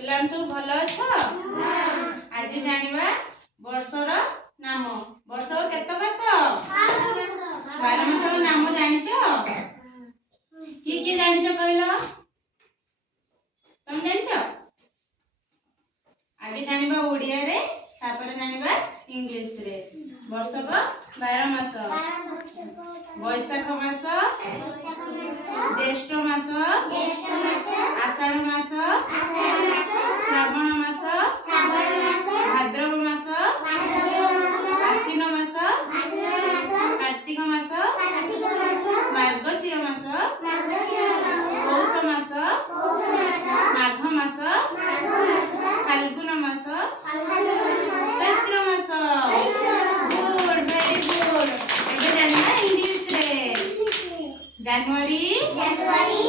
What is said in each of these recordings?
पिलान सब भल अछ आज जानिबा वर्षर नाम वर्ष केते मास 12 मासर नाम जानिछो की जानिछो कहलो तुम जानिछो आगे जानिबा ओडिया रे तापर जानिबा इंग्लिश रे वर्ष को 12 मास वैशाख मास ज्येष्ठ मास आषाढ़ मास श्रावण मास भाद्रव मास आश्विन मास कार्तिक मास मार्गशीर मास पौष मास माघ मास फाल्गुन मास चैत्र मास गुड वेरी गुड एबे जानना इंग्लिश रे जनवरी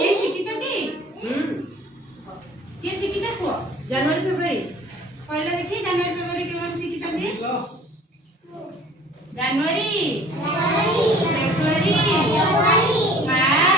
ये शिखिछ की शिखिछ को जनवरी फेब्रुआरी पहले देखी जनवरी फेब्रुआरी केवन शिखिछ भी जनवरी फेब्रुआरी मार्च